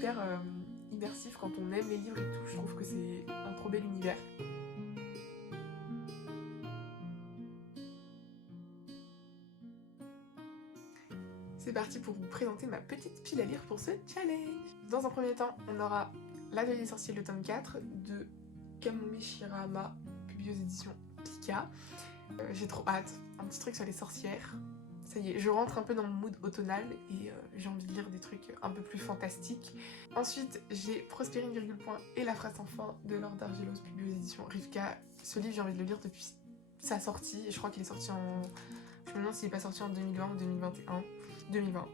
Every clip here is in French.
hyper immersif quand on aime les livres et tout. Je trouve que c'est un trop bel univers. C'est parti pour vous présenter ma petite pile à lire pour ce challenge. Dans un premier temps, on aura L'Atelier des sorciers, le tome 4 de Kamumi Shirahama, publié aux éditions Pika. J'ai trop hâte, un petit truc sur les sorcières. Ça y est, je rentre un peu dans mon mood automnal et j'ai envie de lire des trucs un peu plus fantastiques. Ensuite, j'ai Prospérine, et La phrase sans fin de Laure d'Argelos, publié aux éditions Rivka. Ce livre, j'ai envie de le lire depuis sa sortie. Et je crois qu'il est sorti en... Je me demande s'il n'est pas sorti en 2020 ou 2021. 2020.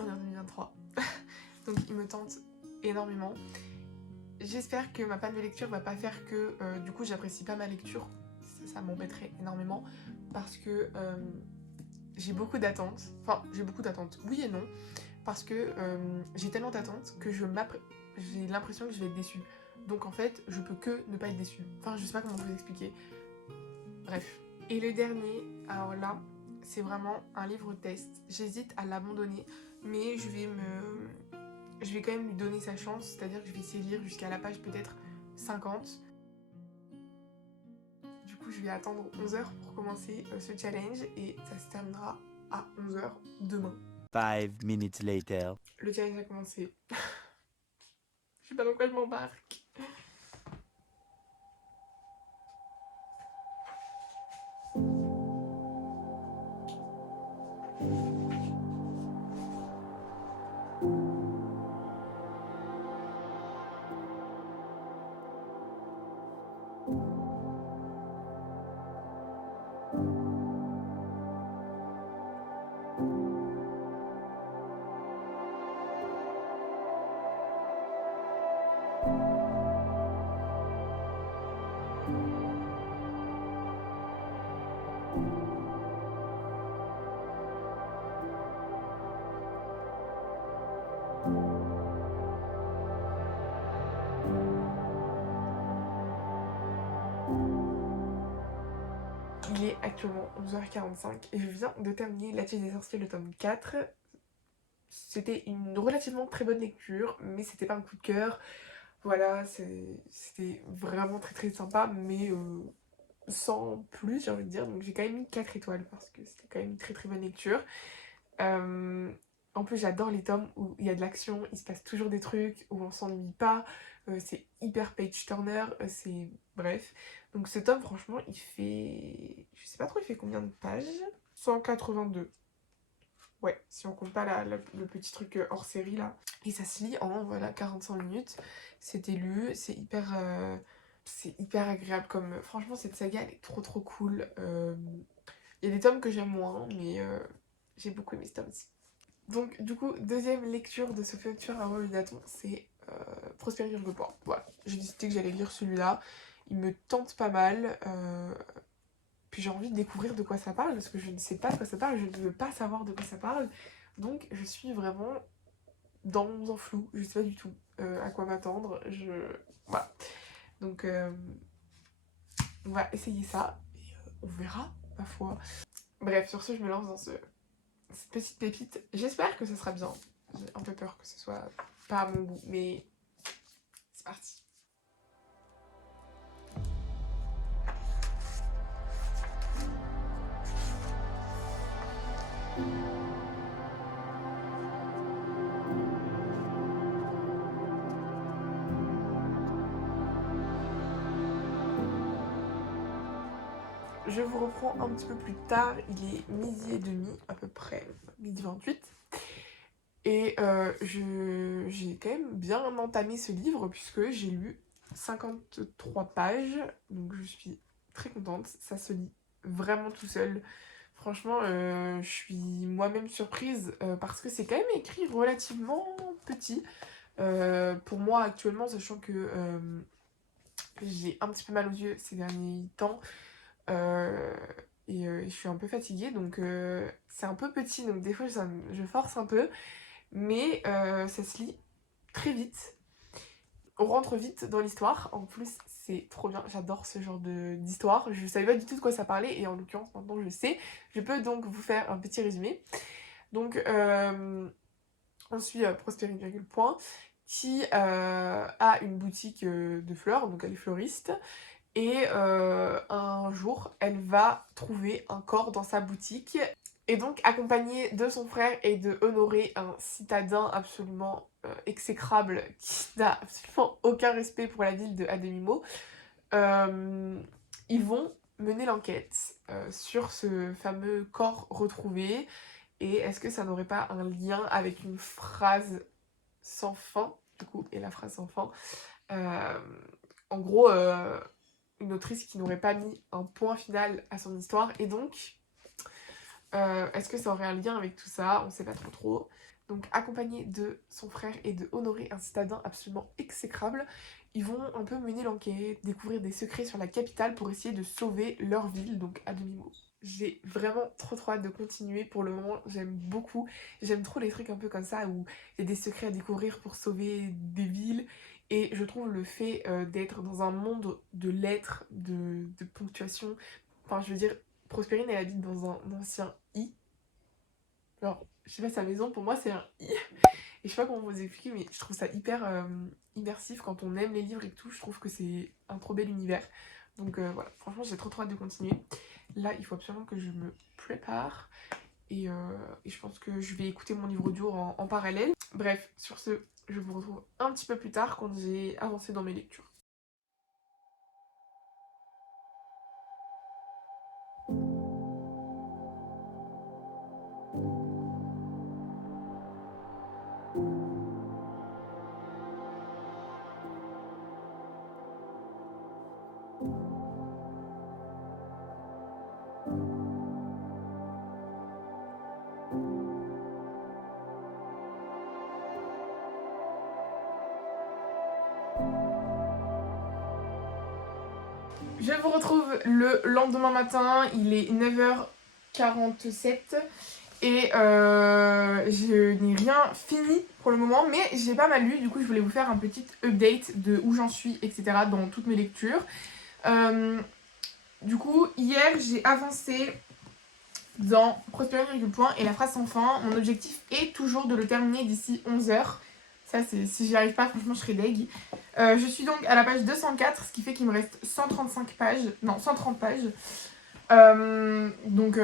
On est en 2023. Donc il me tente énormément. J'espère que ma panne de lecture va pas faire que du coup j'apprécie pas ma lecture. Ça m'embêterait énormément parce que j'ai beaucoup d'attentes. Enfin, j'ai beaucoup d'attentes, oui et non. Parce que j'ai tellement d'attentes que j'ai l'impression que je vais être déçue. Donc en fait, je peux que ne pas être déçue. Enfin, je sais pas comment vous expliquer. Bref. Et le dernier, alors là, c'est vraiment un livre test. J'hésite à l'abandonner, mais je vais quand même lui donner sa chance, c'est-à-dire que je vais essayer de lire jusqu'à la page peut-être 50. Du coup, je vais attendre 11h pour commencer ce challenge et ça se terminera à 11h demain. 5 minutes later. Le challenge a commencé. Je sais pas dans quoi je m'embarque. Il est actuellement 11h45 et je viens de terminer L'Atelier des sorciers, le tome 4. C'était une relativement très bonne lecture, mais c'était pas un coup de cœur. Voilà, c'était vraiment très très sympa, mais sans plus, j'ai envie de dire. Donc j'ai quand même mis 4 étoiles parce que c'était quand même une très très bonne lecture. En plus, j'adore les tomes où il y a de l'action, il se passe toujours des trucs, où on s'ennuie pas, c'est hyper page-turner, c'est... Bref. Donc ce tome, franchement, il fait... Je sais pas trop, il fait combien de pages? 182. Ouais, si on compte pas le petit truc hors série, là. Et ça se lit en, voilà, 45 minutes. C'était lu, c'est hyper agréable comme... Franchement, cette saga, elle est trop trop cool. Il y a des tomes que j'aime moins, mais j'ai beaucoup aimé ce tome-ci. Donc, du coup, deuxième lecture de Sophie Lecture à Ruminaton, c'est Prospérer Virgo Point. Voilà, j'ai décidé que j'allais lire celui-là. Il me tente pas mal. Puis j'ai envie de découvrir de quoi ça parle, parce que je ne sais pas de quoi ça parle, je ne veux pas savoir de quoi ça parle. Donc, je suis vraiment dans un flou. Je sais pas du tout à quoi m'attendre. Voilà. Donc, on va essayer ça. Et on verra, ma foi. Bref, sur ce, je me lance dans cette petite pépite. J'espère que ce sera bien. J'ai un peu peur que ce soit pas à mon goût, mais c'est parti. Je vous reprends un petit peu plus tard, il est 12h30 à peu près, 12h28. Et j'ai quand même bien entamé ce livre puisque j'ai lu 53 pages, donc je suis très contente, ça se lit vraiment tout seul. Franchement, je suis moi-même surprise parce que c'est quand même écrit relativement petit. Pour moi actuellement, sachant que j'ai un petit peu mal aux yeux ces derniers temps, euh, et je suis un peu fatiguée, donc c'est un peu petit, donc des fois je force un peu, mais ça se lit très vite. On rentre vite dans l'histoire, en plus c'est trop bien, j'adore ce genre d'histoire. Je savais pas du tout de quoi ça parlait, et en l'occurrence maintenant je sais. Je peux donc vous faire un petit résumé. Donc On suit Prospérine Virgule Point qui a une boutique de fleurs, donc elle est fleuriste. Et un jour, elle va trouver un corps dans sa boutique. Et donc, accompagnée de son frère et de Honoré, un citadin absolument exécrable qui n'a absolument aucun respect pour la ville de Ademimo, ils vont mener l'enquête sur ce fameux corps retrouvé. Et est-ce que ça n'aurait pas un lien avec une phrase sans fin, du coup, et la phrase sans fin. En gros, une autrice qui n'aurait pas mis un point final à son histoire, et donc, est-ce que ça aurait un lien avec tout ça? On sait pas trop. Donc, accompagné de son frère et de Honoré, un citadin absolument exécrable, ils vont un peu mener l'enquête, découvrir des secrets sur la capitale pour essayer de sauver leur ville, donc à demi-mot. J'ai vraiment trop hâte de continuer. Pour le moment, j'aime beaucoup. J'aime trop les trucs un peu comme ça où il y a des secrets à découvrir pour sauver des villes. Et je trouve le fait d'être dans un monde de lettres, de ponctuation. Enfin, je veux dire, Prospérine, elle habite dans un ancien I. Alors, je sais pas, sa maison, pour moi, c'est un I. Et je sais pas comment vous expliquer, mais je trouve ça hyper immersif quand on aime les livres et tout. Je trouve que c'est un trop bel univers. Donc voilà, franchement, j'ai trop hâte de continuer. Là, il faut absolument que je me prépare. Et je pense que je vais écouter mon livre audio en parallèle. Bref, sur ce, je vous retrouve un petit peu plus tard quand j'ai avancé dans mes lectures. Je vous retrouve le lendemain matin, il est 9h47 et je n'ai rien fini pour le moment, mais j'ai pas mal lu, du coup je voulais vous faire un petit update de où j'en suis, etc. dans toutes mes lectures. Du coup, hier j'ai avancé dans Prospérine Virgule Point et la phrase sans fin. Mon objectif est toujours de le terminer d'ici 11h. Ça, c'est si j'y arrive pas, franchement, je serai deg. Je suis donc à la page 204, ce qui fait qu'il me reste 135 pages. Non, 130 pages. Donc,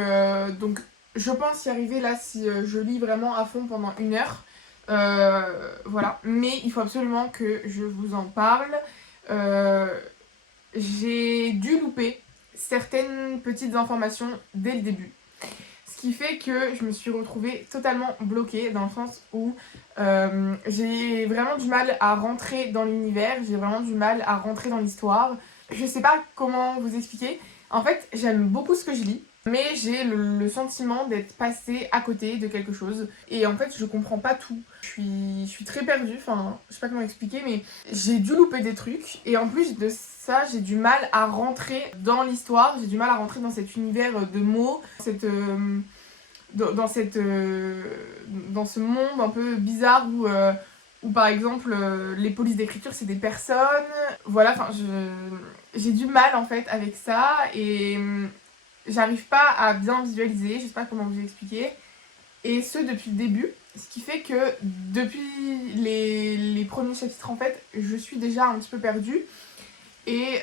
je pense y arriver là si je lis vraiment à fond pendant 1 heure. Voilà. Mais il faut absolument que je vous en parle. J'ai dû louper certaines petites informations dès le début. Ce qui fait que je me suis retrouvée totalement bloquée dans le sens où j'ai vraiment du mal à rentrer dans l'univers, j'ai vraiment du mal à rentrer dans l'histoire. Je sais pas comment vous expliquer. En fait, j'aime beaucoup ce que je lis, mais j'ai le sentiment d'être passée à côté de quelque chose. Et en fait, je comprends pas tout. Je suis très perdue, enfin, je sais pas comment expliquer, mais j'ai dû louper des trucs. Et en plus de ça, j'ai du mal à rentrer dans l'histoire, j'ai du mal à rentrer dans cet univers de mots, dans ce monde un peu bizarre où par exemple les polices d'écriture c'est des personnes. Voilà, enfin j'ai du mal en fait avec ça et j'arrive pas à bien visualiser, je sais pas comment vous expliquer. Et ce depuis le début, ce qui fait que depuis les premiers chapitres en fait, je suis déjà un petit peu perdue. Et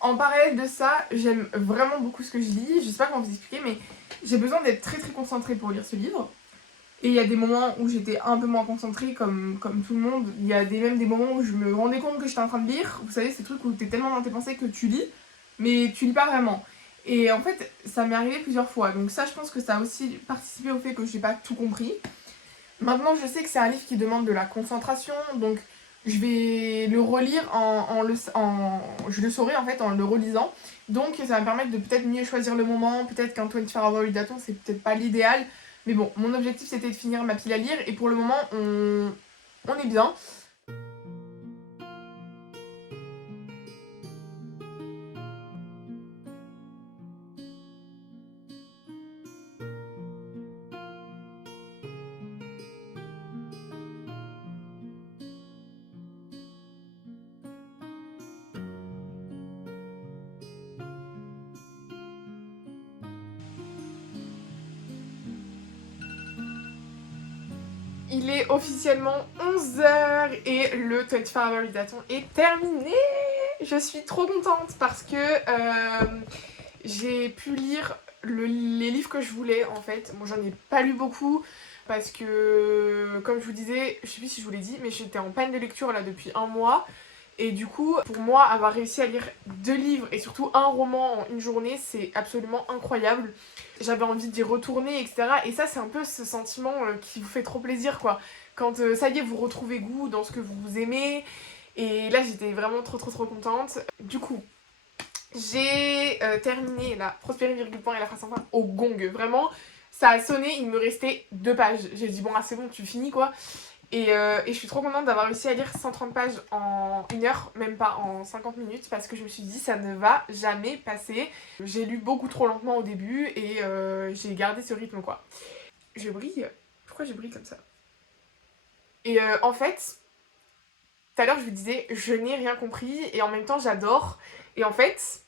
en parallèle de ça, j'aime vraiment beaucoup ce que je lis. Je sais pas comment vous expliquer, mais j'ai besoin d'être très très concentrée pour lire ce livre. Et il y a des moments où j'étais un peu moins concentrée, comme tout le monde. Il y a même des moments où je me rendais compte que j'étais en train de lire. Vous savez, ces trucs où t'es tellement dans tes pensées que tu lis, mais tu lis pas vraiment. Et en fait, ça m'est arrivé plusieurs fois. Donc ça, je pense que ça a aussi participé au fait que j'ai pas tout compris. Maintenant, je sais que c'est un livre qui demande de la concentration, donc je vais le relire je le saurai en fait en le relisant. Donc ça va me permettre de peut-être mieux choisir le moment, peut-être qu'un 24 Hour Readathon c'est peut-être pas l'idéal. Mais bon, mon objectif c'était de finir ma pile à lire et pour le moment on est bien. il est officiellement 11 h et le 24 Hour Readathon est terminé. Je suis trop contente parce que j'ai pu lire les livres que je voulais en fait. Bon, j'en ai pas lu beaucoup parce que, comme je vous disais, je sais plus si je vous l'ai dit, mais j'étais en panne de lecture là depuis un mois. Et du coup, pour moi, avoir réussi à lire 2 livres et surtout un roman en une journée, c'est absolument incroyable. J'avais envie d'y retourner, etc. Et ça, c'est un peu ce sentiment qui vous fait trop plaisir, quoi. Quand ça y est, vous retrouvez goût dans ce que vous aimez. Et là, j'étais vraiment trop contente. Du coup, j'ai terminé la Prospérer, virgule point, et la phrase sans fin au gong. Vraiment, ça a sonné, il me restait 2 pages. J'ai dit, bon, ah, c'est bon, tu finis, quoi. Et je suis trop contente d'avoir réussi à lire 130 pages en 1 heure, même pas en 50 minutes, parce que je me suis dit ça ne va jamais passer. J'ai lu beaucoup trop lentement au début et j'ai gardé ce rythme quoi. Je brille. Pourquoi je brille comme ça? Et en fait, tout à l'heure je vous disais je n'ai rien compris et en même temps j'adore. Et en fait,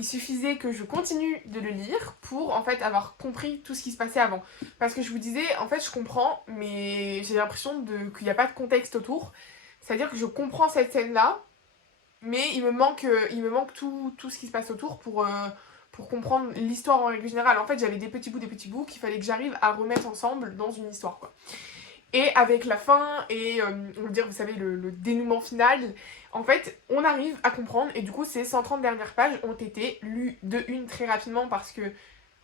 il suffisait que je continue de le lire pour en fait avoir compris tout ce qui se passait avant. Parce que je vous disais, en fait je comprends, mais j'ai l'impression qu'il n'y a pas de contexte autour. C'est-à-dire que je comprends cette scène-là, mais il me manque tout ce qui se passe autour pour comprendre l'histoire en règle générale. En fait j'avais des petits bouts qu'il fallait que j'arrive à remettre ensemble dans une histoire quoi. Et avec la fin et on va dire, vous savez, le dénouement final, en fait, on arrive à comprendre et du coup, ces 130 dernières pages ont été lues de une très rapidement parce que,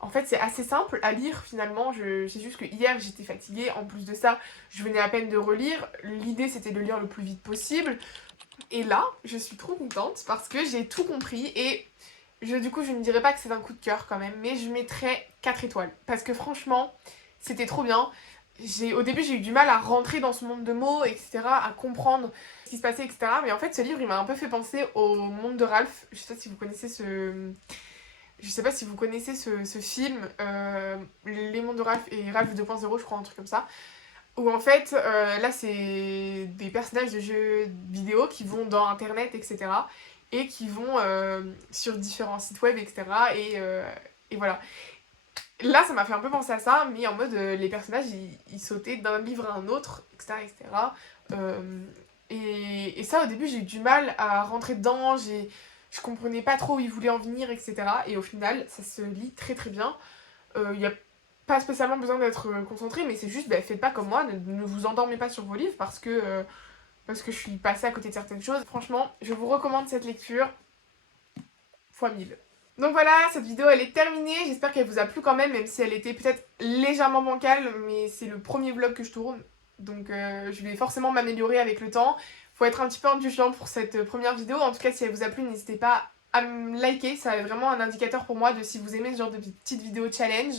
en fait, c'est assez simple à lire finalement. C'est juste que hier, j'étais fatiguée. En plus de ça, je venais à peine de relire. L'idée, c'était de lire le plus vite possible. Et là, je suis trop contente parce que j'ai tout compris et du coup, je ne dirais pas que c'est un coup de cœur quand même, mais je mettrais 4 étoiles parce que franchement, c'était trop bien. Au début, j'ai eu du mal à rentrer dans ce monde de mots, etc., à comprendre ce qui se passait, etc. Mais en fait, ce livre, il m'a un peu fait penser au monde de Ralph. Je sais pas si vous connaissez ce film, Les mondes de Ralph et Ralph 2.0, je crois, un truc comme ça. Où en fait, là, c'est des personnages de jeux vidéo qui vont dans Internet, etc. Et qui vont sur différents sites web, etc. Et voilà. Là, ça m'a fait un peu penser à ça, mais en mode les personnages ils sautaient d'un livre à un autre, etc. etc. Et ça, au début, j'ai eu du mal à rentrer dedans, je comprenais pas trop où ils voulaient en venir, etc. Et au final, ça se lit très bien. Il n'y a pas spécialement besoin d'être concentré, mais c'est juste, faites pas comme moi, ne vous endormez pas sur vos livres parce que je suis passée à côté de certaines choses. Franchement, je vous recommande cette lecture fois 1000. Donc voilà, cette vidéo elle est terminée, j'espère qu'elle vous a plu quand même si elle était peut-être légèrement bancale, mais c'est le premier vlog que je tourne, donc je vais forcément m'améliorer avec le temps. Faut être un petit peu indulgent pour cette première vidéo, en tout cas si elle vous a plu, n'hésitez pas à me liker, ça est vraiment un indicateur pour moi de si vous aimez ce genre de petites vidéos challenge.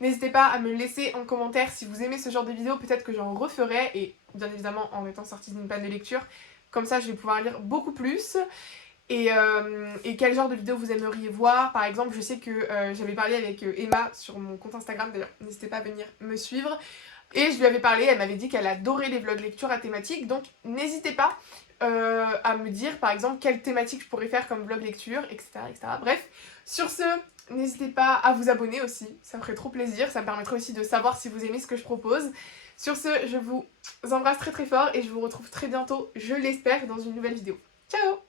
N'hésitez pas à me laisser en commentaire si vous aimez ce genre de vidéos, peut-être que j'en referai, et bien évidemment en étant sortie d'une panne de lecture, comme ça je vais pouvoir lire beaucoup plus. Et quel genre de vidéo vous aimeriez voir. Par exemple, je sais que j'avais parlé avec Emma sur mon compte Instagram, d'ailleurs n'hésitez pas à venir me suivre. Et je lui avais parlé, elle m'avait dit qu'elle adorait les vlogs lecture à thématique, donc n'hésitez pas à me dire par exemple quelle thématique je pourrais faire comme vlog lecture, etc. etc. Bref, sur ce, n'hésitez pas à vous abonner aussi, ça me ferait trop plaisir, ça me permettrait aussi de savoir si vous aimez ce que je propose. Sur ce, je vous embrasse très fort et je vous retrouve très bientôt, je l'espère, dans une nouvelle vidéo. Ciao!